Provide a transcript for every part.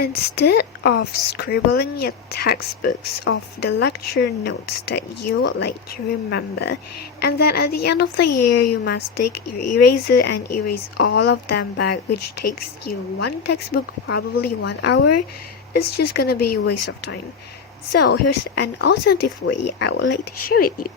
Instead of scribbling your textbooks of the lecture notes that you would like to remember, and then at the end of the year you must take your eraser and erase all of them back, which takes you one textbook probably 1 hour, it's just gonna be a waste of time. So here's an alternative way I would like to share with you.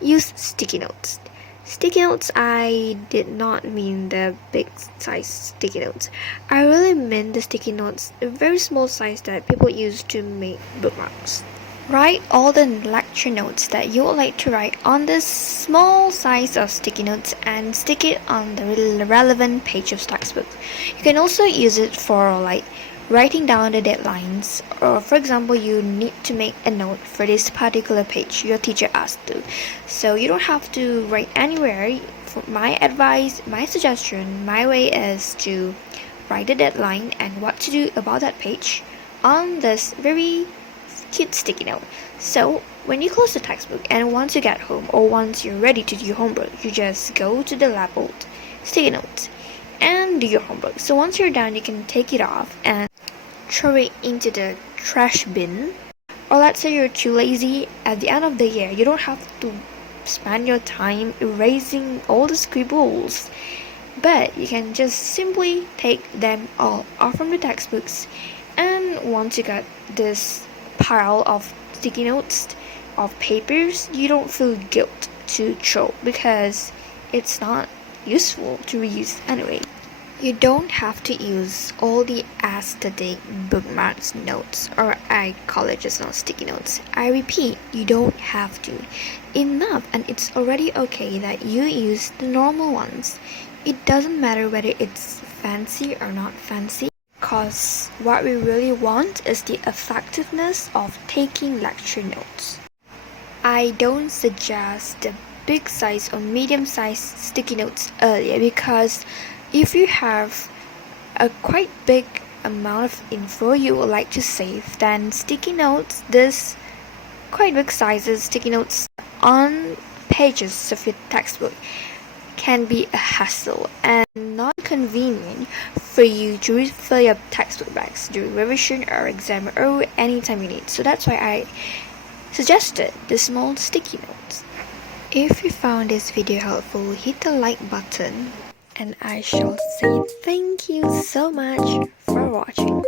Use sticky notes. Sticky notes, I did not mean the big size sticky notes. I really meant the sticky notes, a very small size that people use to make bookmarks. Write all the lecture notes that you would like to write on this small size of sticky notes and stick it on the relevant page of textbook. You can also use it for writing down the deadlines, or for example you need to make a note for this particular page your teacher asked to, so you don't have to write anywhere. For my advice, my suggestion, my way is to write the deadline and what to do about that page on this very cute sticky note. So when you close the textbook and once you get home or once you're ready to do your homework, you just go to the labeled sticky notes and do your homework. So once you're done, you can take it off and throw it into the trash bin. Or let's say you're too lazy, at the end of the year you don't have to spend your time erasing all the scribbles, but you can just simply take them all off from the textbooks, and once you got this pile of sticky notes of papers, you don't feel guilt to throw because it's not useful to reuse anyway. You don't have to use all the aesthetic bookmarks notes, or I call it just not sticky notes. I repeat, you don't have to. Enough, and it's already okay that you use the normal ones. It doesn't matter whether it's fancy or not fancy, because what we really want is the effectiveness of taking lecture notes. I don't suggest the big size or medium size sticky notes earlier, because if you have a quite big amount of info you would like to save, then sticky notes, this quite big sizes sticky notes on pages of your textbook can be a hassle and not convenient for you to refill your textbook bags during revision or exam or anytime you need. So that's why I suggested the small sticky notes. If you found this video helpful, hit the like button, and I shall say thank you so much for watching.